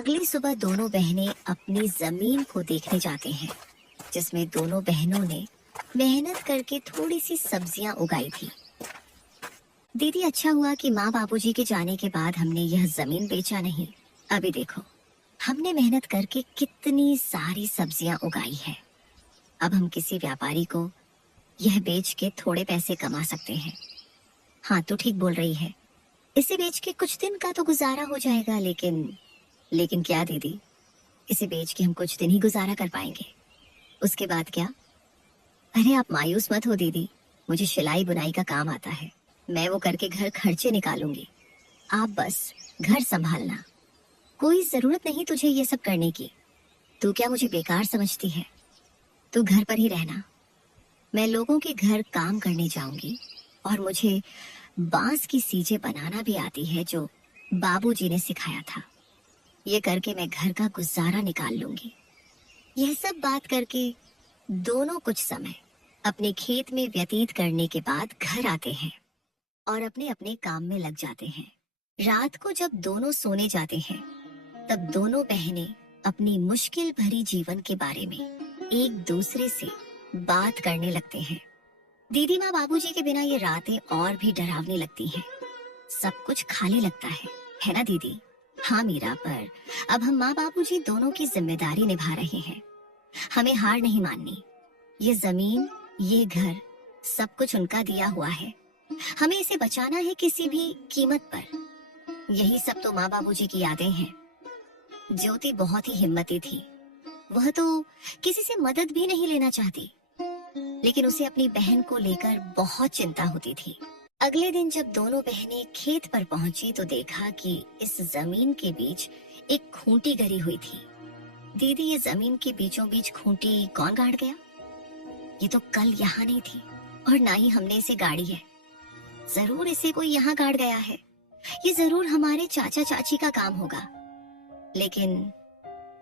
अगली सुबह दोनों बहनें अपनी जमीन को देखने जाते हैं, जिसमें दोनों बहनों ने मेहनत करके थोड़ी सी सब्जियां उगाई थी। दीदी, अच्छा हुआ कि माँ बाबूजी के जाने के बाद हमने यह जमीन बेचा नहीं। अभी देखो, हमने मेहनत करके कितनी सारी सब्जियां उगाई है। अब हम किसी व्यापारी को यह बेच के थोड़े पैसे कमा सकते हैं। हाँ, तू ठीक बोल रही है। इसे बेच के कुछ दिन का तो गुजारा हो जाएगा, लेकिन क्या दीदी, इसे बेच के हम कुछ दिन ही गुजारा कर पाएंगे, उसके बाद क्या? अरे आप मायूस मत हो दीदी, मुझे सिलाई बुनाई का काम आता है, मैं वो करके घर खर्चे निकालूंगी। आप बस घर संभालना, कोई जरूरत नहीं तुझे ये सब करने की। तू क्या मुझे बेकार समझती है? तू घर पर ही रहना, मैं लोगों के घर काम करने जाऊंगी और मुझे बांस की सीजें बनाना भी आती है जो बाबूजी ने सिखाया था। ये करके मैं घर का गुजारा निकाल लूंगी। यह सब बात करके दोनों कुछ समय अपने खेत में व्यतीत करने के बाद घर आते हैं और अपने अपने काम में लग जाते हैं। रात को जब दोनों सोने जाते हैं, तब दोनों बहनें अपनी मुश्किल भरी जीवन के बारे में एक दूसरे से बात करने लगते हैं। दीदी, माँ बाबूजी के बिना ये रातें और भी डरावनी लगती हैं। सब कुछ खाली लगता है ना दीदी? हाँ मीरा, पर अब हम माँ बाबूजी दोनों की जिम्मेदारी निभा रहे हैं। हमें हार नहीं माननी। ये जमीन, ये घर, सब कुछ उनका दिया हुआ है। हमें इसे बचाना है किसी भी कीमत पर। यही सब तो माँ बाबूजी की यादें हैं। ज्योति बहुत ही हिम्मती थी। वह तो किसी से मदद भी नहीं लेना चाहती, लेकिन उसे अपनी बहन को लेकर बहुत चिंता होती थी। अगले दिन जब दोनों बहनें खेत पर पहुंची तो देखा कि इस जमीन के बीच एक खूंटी गड़ी हुई थी। दीदी, ये जमीन के बीचों बीच खूंटी कौन गाड़ गया? ये तो कल यहाँ नहीं थी और ना ही हमने इसे गाड़ी है। जरूर इसे कोई यहाँ गाड़ गया है। ये जरूर हमारे चाचा चाची का काम होगा, लेकिन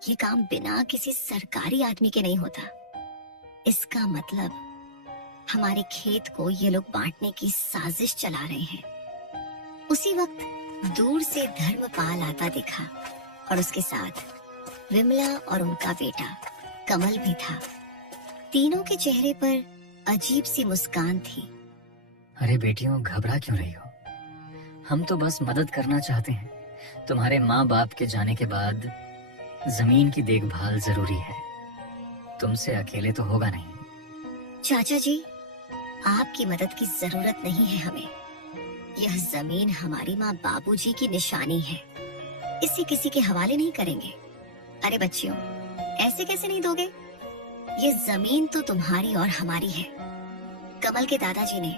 ये काम बिना किसी सरकारी आदमी के नहीं होता। इसका मतलब हमारे खेत को ये लोग बांटने की साजिश चला रहे हैं। उसी वक्त दूर से धर्मपाल आता दिखा और उसके साथ विमला और उनका बेटा कमल भी था। तीनों के चेहरे पर अजीब सी मुस्कान थी। अरे बेटियों, घबरा क्यों रही हो? हम तो बस मदद करना चाहते हैं। तुम्हारे माँ बाप के जाने के बाद जमीन की देखभाल जरूरी है। तुमसे अकेले तो होगा नहीं। चाचा जी, आपकी मदद की जरूरत नहीं है हमें। यह जमीन हमारी माँ बाबूजी की निशानी है। इसे किसी के हवाले नहीं करेंगे। अरे बच्चियों, ऐसे कैसे नहीं दोगे? ये जमीन तो तुम्हारी और हमारी है। कमल के दादाजी ने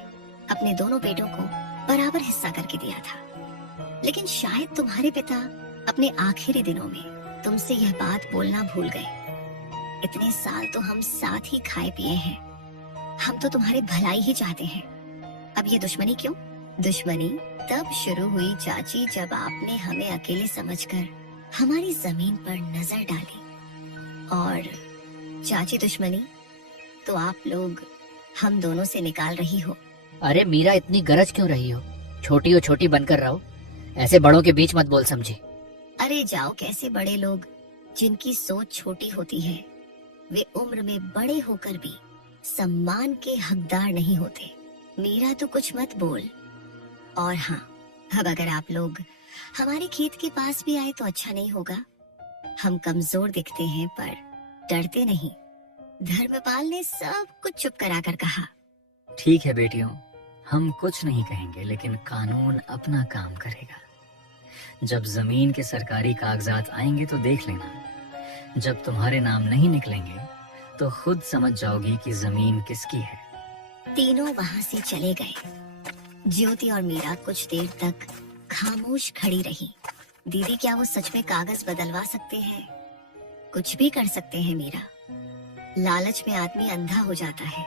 अपने दोनों बेटों को बराबर हिस्सा करके दिया था, लेकिन शायद तुम्हारे पिता अपने आखिरी दिनों में तुमसे यह बात बोलना भूल गए। इतने साल तो हम साथ ही खाए पिए हैं। हम तो तुम्हारे भलाई ही चाहते हैं। अब ये दुश्मनी क्यों? दुश्मनी तब शुरू हुई चाची, जब आपने हमें अकेले समझकर हमारी जमीन पर नजर डाली। और चाची, दुश्मनी तो आप लोग हम दोनों से निकाल रही हो। अरे मीरा, इतनी गरज क्यों रही हो? छोटी हो छोटी बनकर रहो, ऐसे बड़ों के बीच मत बोल समझी। अरे जाओ, कैसे बड़े लोग जिनकी सोच छोटी होती है, वे उम्र में बड़े होकर भी सम्मान के हकदार नहीं होते। मीरा, तो कुछ मत बोल। और हाँ, अब अगर आप लोग हमारे खेत के पास भी आए तो अच्छा नहीं होगा। हम कमजोर दिखते हैं पर डरते नहीं। धर्मपाल ने सब कुछ चुप कराकर कहा। ठीक है बेटियों, हम कुछ नहीं कहेंगे, लेकिन कानून अपना काम करेगा। जब जमीन के सरकारी कागजात आएंगे तो देख लेना। जब तुम्हारे नाम नहीं निकलेंगे तो खुद समझ जाओगी कि जमीन किसकी है। तीनों वहां से चले गए। ज्योति और मीरा कुछ देर तक खामोश खड़ी रही। दीदी, क्या वो सच में कागज बदलवा सकते हैं? कुछ भी कर सकते हैं मीरा। लालच में आदमी अंधा हो जाता है।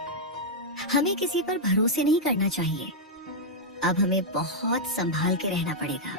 हमें किसी पर भरोसे नहीं करना चाहिए। अब हमें बहुत संभाल के रहना पड़ेगा।